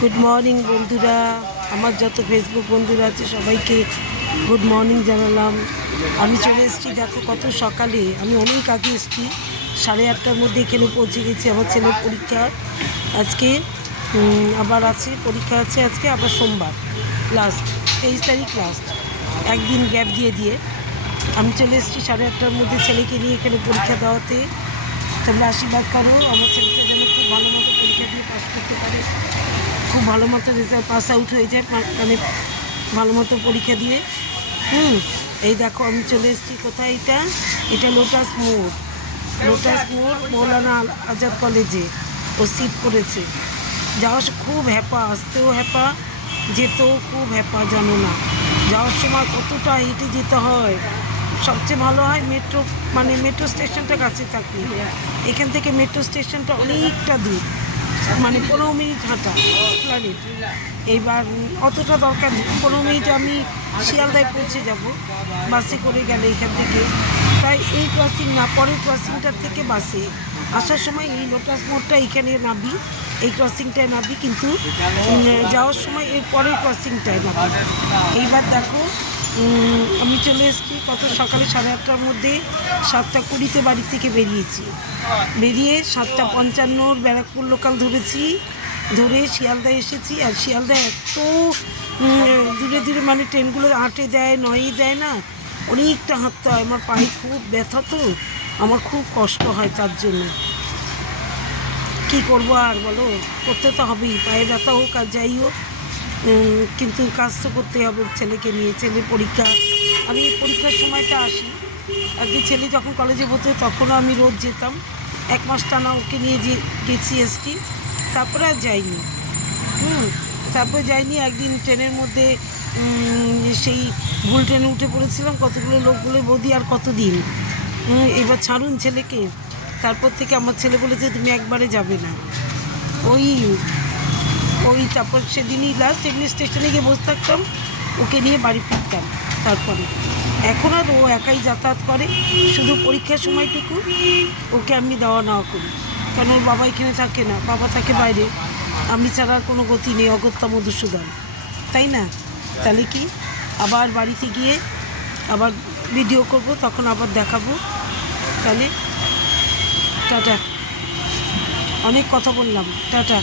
Good morning বন্ধুরা, আমার যত ফেসবুক বন্ধুরা আছে সবাইকে গুড মর্নিং জানালাম। আমি চলে এসেছি, দেখো কত সকালে, আমি অনেক আগে এসেছি, 8:30টার মধ্যে এখানে পৌঁছে গেছি। আমার ছেলের পরীক্ষা আজকে, আবার আছে পরীক্ষা আছে আজকে, আবার সোমবার লাস্ট, 23 তারিখ লাস্ট, একদিন গ্যাপ দিয়ে আমি চলে এসেছি 8:30টার মধ্যে ছেলেকে নিয়ে এখানে পরীক্ষা দেওয়াতে। তোমরা আশীর্বাদ করো আমার ছেলেটা যেন খুব ভালো মতো পরীক্ষা দিয়ে পাস করতে পারে, খুব ভালো মতো রেজাল্ট পাস আউট হয়ে যায়, মানে ভালো মতো পরীক্ষা দিয়ে। এই দেখো আমি চলে এসেছি কোথায়, এটা লোটাস মোড়, মৌলানা আজাদ কলেজে ও সিট করেছে। যাওয়ার খুব হ্যাপা, আসতেও হ্যাপা, যেতেও খুব হ্যাপা, জানো না যাওয়ার সময় কতটা হেঁটে যেতে হয়। সবচেয়ে ভালো হয় মেট্রো, মানে মেট্রো স্টেশনটা কাছে থাকলে, এখান থেকে মেট্রো স্টেশনটা অনেকটা দূর, মানে 15 মিনিট হাঁটা প্ল্যানেট। এইবার অতটা দরকার নেই, 15 মিনিট আমি শিয়ালদায় পৌঁছে যাব বাসে করে গেলে এখান থেকে। তাই এই ক্রসিং না, পরের ক্রসিংটার থেকে বাসে আসার সময় এই লোটাস মোড়টা এইখানে নাবি, এই ক্রসিংটায় নাবি, কিন্তু যাওয়ার সময় এর পরের ক্রসিংটায় নাবি। এইবার দেখো আমি চলে এসেছি কত সকালে 8:30টার মধ্যে, 7:20 বাড়ি থেকে বেরিয়ে 7:55 ব্যারাকপুর লোকাল ধরে শিয়ালদায় এসেছি। আর শিয়ালদায় এত দূরে মানে ট্রেনগুলো 8-এ দেয়, 9-এ দেয় না, অনেকটা হাঁটতে হয়। আমার পায়ে খুব ব্যথা, তো আমার খুব কষ্ট হয়, তার জন্য কী করবো আর বলো, করতে তো হবেই, পায়ে ব্যথা হোক আর যাই হোক, কিন্তু কাজ তো করতে হবে ছেলেকে নিয়ে। ছেলের পরীক্ষা, আমি পরীক্ষার সময়টা আসি আগে, ছেলে যখন কলেজে পড়তো তখনও আমি রোজ যেতাম, 1 মাস টানা ওকে নিয়ে গেছি এসছি, তারপরে আর যাইনি। তারপরে যাইনি, একদিন ট্রেনের মধ্যে সেই ভুল ট্রেনে উঠে পড়েছিলাম, কতগুলো লোকগুলো বৌদি আর কতদিন, এবার ছাড়ুন ছেলেকে। তারপর থেকে আমার ছেলে বলেছে তুমি একবারে যাবে না। ওই তারপর সেদিনই লাস্ট, এমনি স্টেশনে গিয়ে বসে থাকতাম, ওকে নিয়ে বাড়ি ফিরতাম। তারপরে এখন আর ও একাই যাতায়াত করে, শুধু পরীক্ষার সময়টুকু ওকে আমি দেওয়া নেওয়া করি, কারণ ওর বাবা এখানে থাকে না, বাবা থাকে বাইরে, আমি ছাড়া আর কোনো গতি নেই, অগত্যা মধুসূদন, তাই না? তাহলে কি আবার বাড়িতে গিয়ে আবার ভিডিও করব, তখন আবার দেখাবো। তাহলে টাটা, অনেক কথা বললাম, টাটা।